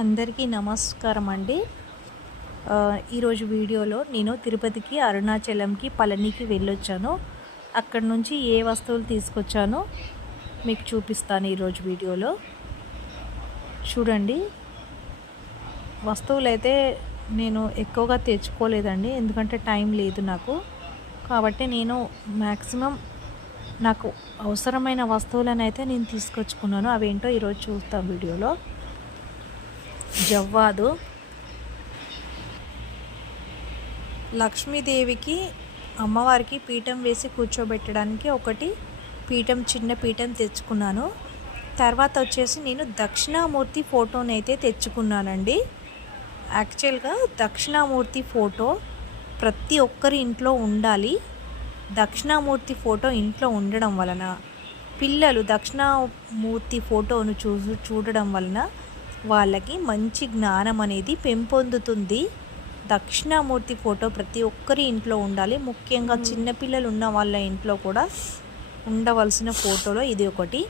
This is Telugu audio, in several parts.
అందరికీ నమస్కారం అండి. ఈరోజు వీడియోలో నేను తిరుపతికి, అరుణాచలంకి, పళనికి వెళ్ళొచ్చాను. అక్కడ నుంచి ఏ వస్తువులు తీసుకొచ్చానో మీకు చూపిస్తాను ఈరోజు వీడియోలో. చూడండి, వస్తువులైతే నేను ఎక్కువగా తెచ్చుకోలేదండి, ఎందుకంటే టైం లేదు నాకు. కాబట్టి నేను మ్యాక్సిమం నాకు అవసరమైన వస్తువులను అయితే నేను తీసుకొచ్చుకున్నాను. అవేంటో ఈరోజు చూస్తాం వీడియోలో. జవ్వాదు, లక్ష్మీదేవికి అమ్మవారికి పీఠం వేసి కూర్చోబెట్టడానికి ఒకటి పీఠం, చిన్న పీఠం తెచ్చుకున్నాను. తర్వాత వచ్చేసి నేను దక్షిణామూర్తి ఫోటోని అయితే తెచ్చుకున్నానండి. యాక్చువల్గా దక్షిణామూర్తి ఫోటో ప్రతి ఒక్కరి ఇంట్లో ఉండాలి. దక్షిణామూర్తి ఫోటో ఇంట్లో ఉండడం వలన పిల్లలు దక్షిణామూర్తి ఫోటోను చూడడం వలన వాళ్ళకి మంచి జ్ఞానం అనేది పెంపొందుతుంది. దక్షిణామూర్తి ఫోటో ప్రతి ఒక్కరి ఇంట్లో ఉండాలి. ముఖ్యంగా చిన్నపిల్లలు ఉన్న వాళ్ళ ఇంట్లో కూడా ఉండవలసిన ఫోటోలో ఇది ఒకటి.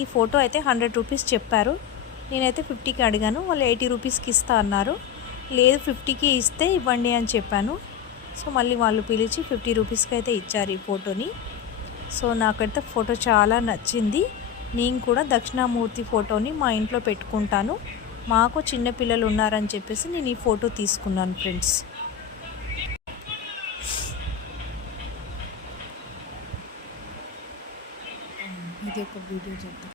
ఈ ఫోటో అయితే 100 రూపీస్ చెప్పారు. నేనైతే 50కి అడిగాను. వాళ్ళు 80 రూపీస్కి ఇస్తా అన్నారు. లేదు 50కి ఇస్తే ఇవ్వండి అని చెప్పాను. సో మళ్ళీ వాళ్ళు పిలిచి 50 రూపీస్కి అయితే ఇచ్చారు ఈ ఫోటోని. సో నాకైతే ఫోటో చాలా నచ్చింది. నేను కూడా దక్షిణామూర్తి ఫోటోని మా ఇంట్లో పెట్టుకుంటాను. మాకు చిన్నపిల్లలు ఉన్నారని చెప్పేసి నేను ఈ ఫోటో తీసుకున్నాను ఫ్రెండ్స్. ఇది ఒక వీడియో చేద్దాం.